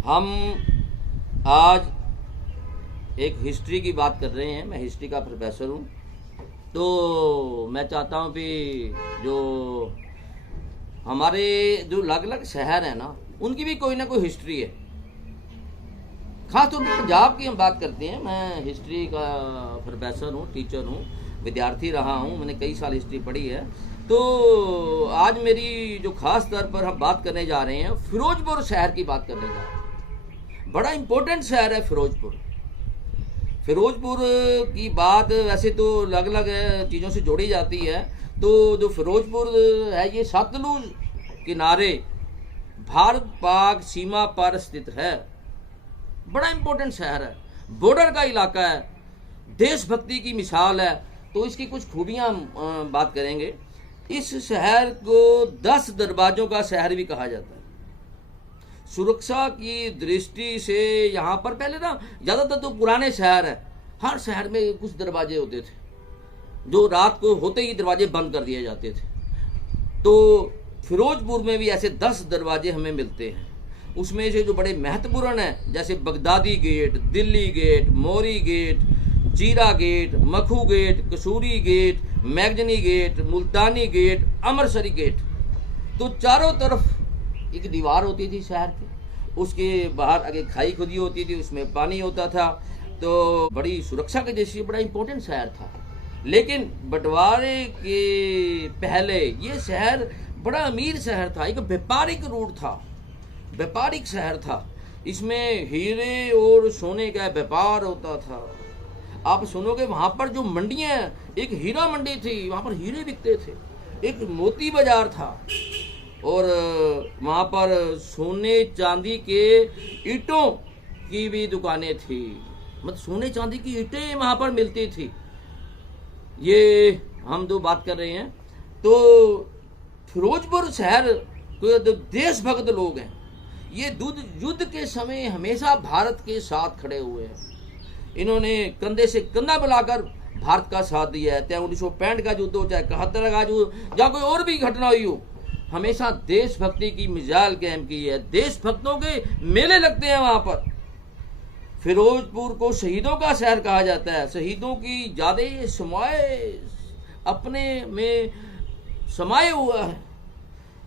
हम आज एक हिस्ट्री की बात कर रहे हैं। मैं हिस्ट्री का प्रोफेसर हूँ। तो मैं चाहता हूँ कि जो हमारे जो अलग अलग शहर हैं ना, उनकी भी कोई ना कोई हिस्ट्री है। खास तौर पर पंजाब की हम बात करते हैं। मैं हिस्ट्री का प्रोफेसर हूँ, टीचर हूँ, विद्यार्थी रहा हूँ। मैंने कई साल हिस्ट्री पढ़ी है। तो आज मेरी जो खास तौर पर हम बात करने जा रहे हैं, फिरोजपुर शहर की बात करने जा रहे हैं। बड़ा इम्पोर्टेंट शहर है फिरोजपुर। फिरोजपुर की बात वैसे तो अलग अलग चीज़ों से जोड़ी जाती है। तो जो फिरोजपुर है, ये सतलुज किनारे भारत पाक सीमा पर स्थित है। बड़ा इम्पोर्टेंट शहर है, बॉर्डर का इलाका है, देशभक्ति की मिसाल है। तो इसकी कुछ खूबियाँ बात करेंगे। इस शहर को 10 दरवाजों का शहर भी कहा जाता है। सुरक्षा की दृष्टि से यहाँ पर पहले ना ज़्यादातर तो पुराने शहर है, हर शहर में कुछ दरवाजे होते थे जो रात को होते ही दरवाजे बंद कर दिए जाते थे। तो फिरोजपुर में भी ऐसे 10 दरवाजे हमें मिलते हैं। उसमें से जो बड़े महत्वपूर्ण हैं, जैसे बगदादी गेट, दिल्ली गेट, मोरी गेट, जीरा गेट, मखू गेट, कसूरी गेट, मैगजनी गेट, मुल्तानी गेट, अमरसरी गेट। तो चारों तरफ एक दीवार होती थी शहर की, उसके बाहर आगे खाई खुदी होती थी, उसमें पानी होता था। तो बड़ी सुरक्षा के जैसे बड़ा इम्पोर्टेंट शहर था। लेकिन बंटवारे के पहले ये शहर बड़ा अमीर शहर था, एक व्यापारिक रूट था, व्यापारिक शहर था। इसमें हीरे और सोने का व्यापार होता था। आप सुनोगे वहाँ पर जो मंडियाँ, एक हीरा मंडी थी, वहाँ पर हीरे बिकते थे। एक मोती बाजार था और वहाँ पर सोने चांदी के ईंटों की भी दुकानें थी। मतलब सोने चांदी की ईंटें वहाँ पर मिलती थी। ये हम दो बात कर रहे हैं। तो फिरोजपुर शहर के देशभक्त लोग हैं। ये युद्ध के समय हमेशा भारत के साथ खड़े हुए हैं। इन्होंने कंधे से कंधा मिलाकर भारत का साथ दिया है। चाहे 1965 का युद्ध हो, चाहे 71 का युद्ध, या कोई और भी घटना हुई हो, हमेशा देशभक्ति की मिसाल कायम की है। देशभक्तों के मेले लगते हैं वहां पर। फिरोजपुर को शहीदों का शहर कहा जाता है। शहीदों की यादें अपने में समाये हुआ है।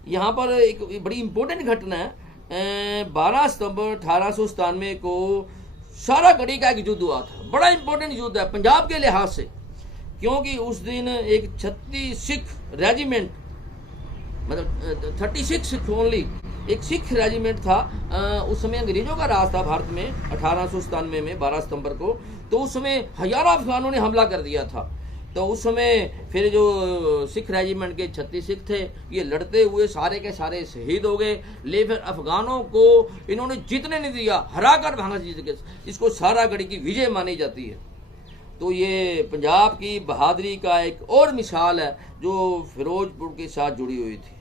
यहाँ पर एक बड़ी इंपॉर्टेंट घटना है। 12 सितंबर 1897 को सारागढ़ी का एक युद्ध हुआ था। बड़ा इंपॉर्टेंट युद्ध है पंजाब के लिहाज से, क्योंकि उस दिन एक 36 सिख रेजिमेंट, मतलब 36 सिख ओनली, एक सिख रेजिमेंट था। उस समय अंग्रेजों का राज था भारत में 1897 में 12 सितंबर को। तो उस समय हजारों अफगानों ने हमला कर दिया था। तो उस समय फिर जो सिख रेजिमेंट के 36 सिख थे, ये लड़ते हुए सारे के सारे शहीद हो गए। ले फिर अफगानों को इन्होंने जीतने नहीं दिया, हरा कर भागा जीत के। इसको सारागढ़ी की विजय मानी जाती है। तो ये पंजाब की बहादुरी का एक और मिसाल है जो फिरोजपुर के साथ जुड़ी हुई थी।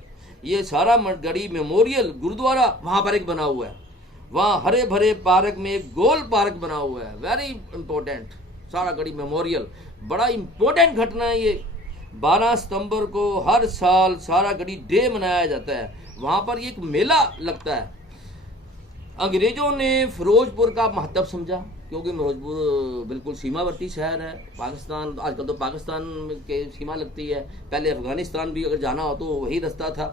ये सारागढ़ी मेमोरियल गुरुद्वारा वहाँ पर एक बना हुआ है। वहाँ हरे भरे पार्क में एक गोल पार्क बना हुआ है। वेरी इंपॉर्टेंट सारागढ़ी मेमोरियल, बड़ा इंपॉर्टेंट घटना है ये। 12 सितंबर को हर साल सारागढ़ी डे मनाया जाता है। वहाँ पर एक मेला लगता है। अंग्रेजों ने फिरोजपुर का महत्व समझा, क्योंकि फिरोजपुर बिल्कुल सीमावर्ती शहर है। पाकिस्तान, आजकल तो पाकिस्तान के सीमा लगती है, पहले अफगानिस्तान भी अगर जाना हो तो वही रास्ता था।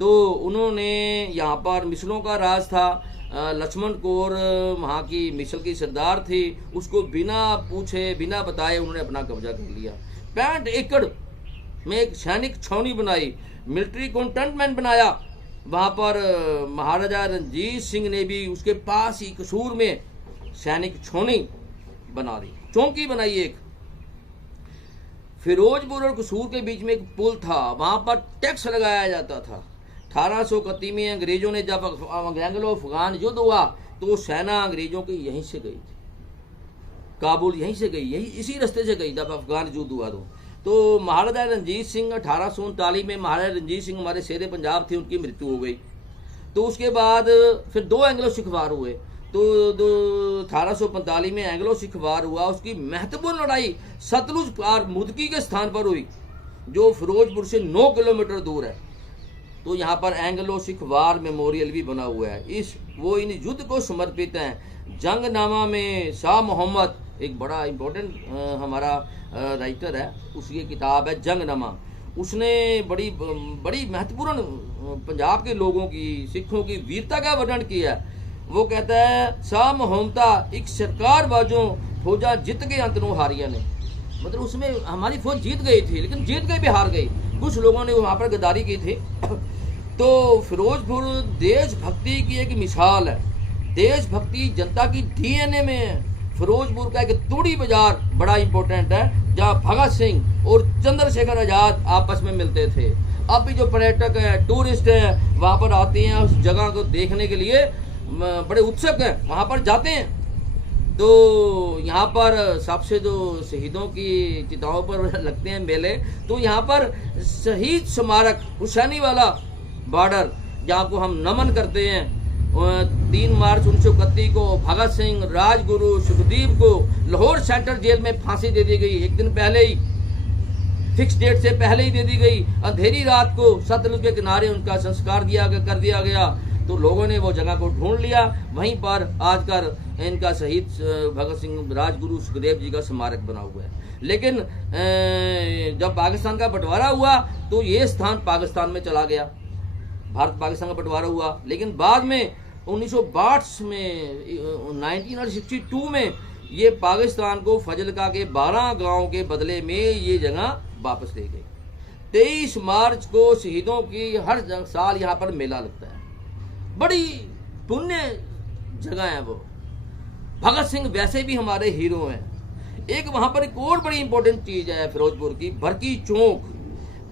तो उन्होंने यहाँ पर मिसलों का राज था। लक्ष्मण कौर वहाँ की मिसल की सरदार थी। उसको बिना पूछे बिना बताए उन्होंने अपना कब्जा कर लिया। 65 एकड़ में एक सैनिक छावनी बनाई, मिलिट्री कंटोनमेंट बनाया। वहाँ पर महाराजा रणजीत सिंह ने भी उसके पास ही कसूर में सैनिक छावनी बना दी, चौकी बनाई एक। फिरोजपुर और कसूर के बीच में एक पुल था, वहाँ पर टैक्स लगाया जाता था। 1831 में अंग्रेजों ने जब एंग्लो अफगान युद्ध हुआ तो सेना अंग्रेजों की यहीं से गई थी, काबुल यहीं से गई, यही इसी रास्ते से गई जब अफगान युद्ध हुआ। तो महाराजा रणजीत सिंह 1839 में, महाराजा रणजीत सिंह हमारे शेरे पंजाब थे, उनकी मृत्यु हो गई। तो उसके बाद फिर 2 एंग्लो सिख वार हुए। तो 1845 में एंग्लो सिख वार हुआ। उसकी महत्वपूर्ण लड़ाई सतलुज पार मुदकी के स्थान पर हुई, जो फिरोजपुर से 9 किलोमीटर दूर है। तो यहाँ पर एंग्लो सिख वार मेमोरियल भी बना हुआ है। वो इन युद्ध को समर्पित हैं। जंगनामा में शाह मोहम्मद एक बड़ा इम्पोर्टेंट हमारा राइटर है, उसकी किताब है जंगनामा। उसने बड़ी बड़ी महत्वपूर्ण पंजाब के लोगों की, सिखों की वीरता का वर्णन किया है। वो कहता है शाह मोहम्मदा एक सरकार बाजों फौजा जीत के अंत नु हारिया ने, मतलब उसमें हमारी फौज जीत गई थी, लेकिन जीत गई भी हार गई। कुछ लोगों ने वहाँ पर गद्दारी की थी। तो फिरोजपुर देशभक्ति की एक मिसाल है। देशभक्ति जनता की डीएनए में है। फिरोजपुर का एक तूड़ी बाजार बड़ा इंपॉर्टेंट है, जहाँ भगत सिंह और चंद्रशेखर आजाद आपस में मिलते थे। अब भी जो पर्यटक है, टूरिस्ट है, वहाँ पर आते हैं, उस जगह को देखने के लिए बड़े उत्सुक हैं, वहाँ पर जाते हैं। तो यहाँ पर सबसे जो शहीदों की चिताओं पर लगते हैं मेले, तो यहाँ पर शहीद स्मारक हुसैनी वाला बॉर्डर, जहाँ को हम नमन करते हैं। 3 मार्च 1931 को भगत सिंह, राजगुरु, सुखदेव को लाहौर सेंट्रल जेल में फांसी दे दी गई। एक दिन पहले ही, फिक्स डेट से पहले ही दे दी गई। अंधेरी रात को सतलुज के किनारे उनका संस्कार कर दिया गया। तो लोगों ने वो जगह को ढूंढ लिया, वहीं पर आजकल इनका शहीद भगत सिंह, राजगुरु, सुखदेव जी का स्मारक बना हुआ है। लेकिन जब पाकिस्तान का बंटवारा हुआ तो ये स्थान पाकिस्तान में चला गया। भारत पाकिस्तान का बंटवारा हुआ, लेकिन बाद में 1962 में 1962 में ये पाकिस्तान को फजलका के 12 गांव के बदले में ये जगह वापस ले गई। 23 मार्च को शहीदों की हर साल यहाँ पर मेला लगता है। बड़ी पुण्य जगह है वो। भगत सिंह वैसे भी हमारे हीरो हैं। एक वहाँ पर एक और बड़ी इंपॉर्टेंट चीज़ है फिरोजपुर की, बरकी चौक।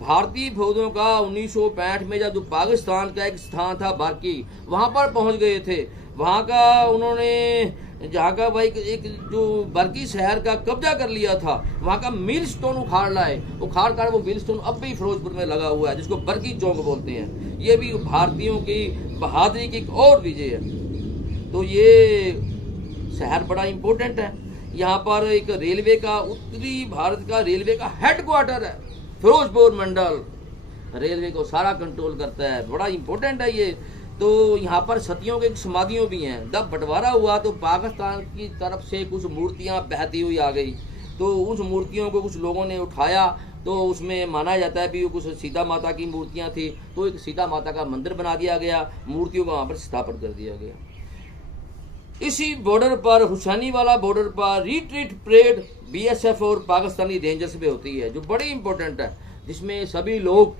भारतीय फौजों का 1965 में जब पाकिस्तान का एक स्थान था बरकी, वहाँ पर पहुँच गए थे। वहाँ का उन्होंने, जहाँ का भाई एक जो बरकी शहर का कब्जा कर लिया था, वहाँ का मिल स्टोन उखाड़ लाए। उखाड़ कर वो मिल स्टोन अब भी फिरोजपुर में लगा हुआ है, जिसको बरकी चौक बोलते हैं। ये भी भारतीयों की बहादुरी की एक और विजय है। तो ये शहर बड़ा इम्पोर्टेंट है। यहाँ पर एक रेलवे का, उत्तरी भारत का रेलवे का हेडक्वार्टर है। फिरोजपुर मंडल रेलवे को सारा कंट्रोल करता है, बड़ा इम्पोर्टेंट है ये। तो यहाँ पर सतियों के समाधियों भी हैं। जब बंटवारा हुआ तो पाकिस्तान की तरफ से कुछ मूर्तियाँ बहती हुई आ गई, तो उस मूर्तियों को कुछ लोगों ने उठाया। तो उसमें माना जाता है भी कुछ सीता माता की मूर्तियाँ थी, तो एक सीता माता का मंदिर बना दिया गया, मूर्तियों का वहाँ पर स्थापन कर दिया गया। इसी बॉर्डर पर, हुसैनी वाला बॉर्डर पर रिट्रीट परेड बीएसएफ और पाकिस्तानी रेंजर्स में होती है, जो बड़ी इंपॉर्टेंट है, जिसमें सभी लोग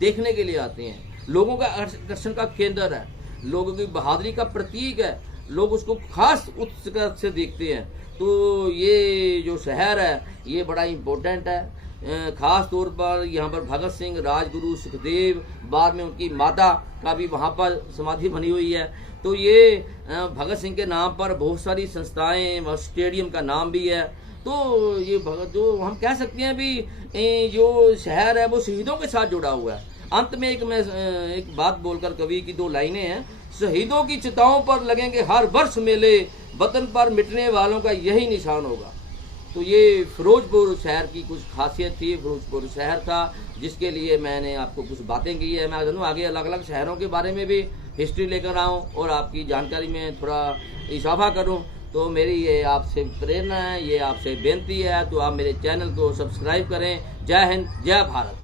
देखने के लिए आते हैं। लोगों का आकर्षण का केंद्र है, लोगों की बहादुरी का प्रतीक है। लोग उसको खास उत्सुकता से देखते हैं। तो ये जो शहर है ये बड़ा इम्पोर्टेंट है। खास तौर पर यहाँ पर भगत सिंह, राजगुरु, सुखदेव, बाद में उनकी माता का भी वहाँ पर समाधि बनी हुई है। तो ये भगत सिंह के नाम पर बहुत सारी संस्थाएं व स्टेडियम का नाम भी है। तो ये भगत, जो हम कह सकते हैं भी जो शहर है वो शहीदों के साथ जुड़ा हुआ है। अंत में एक बात बोलकर कवि की 2 लाइनें हैं। शहीदों की चिताओं पर लगेंगे हर वर्ष मेले, वतन पर मिटने वालों का यही निशान होगा। तो ये फिरोजपुर शहर की कुछ खासियत थी, फिरोजपुर शहर था, जिसके लिए मैंने आपको कुछ बातें की है। मैं जानूँ आगे अलग अलग शहरों के बारे में भी हिस्ट्री लेकर आऊँ और आपकी जानकारी में थोड़ा इजाफा करूँ। तो मेरी ये आपसे प्रेरणा है, ये आपसे बेनती है। तो आप मेरे चैनल को सब्सक्राइब करें। जय हिंद, जय भारत।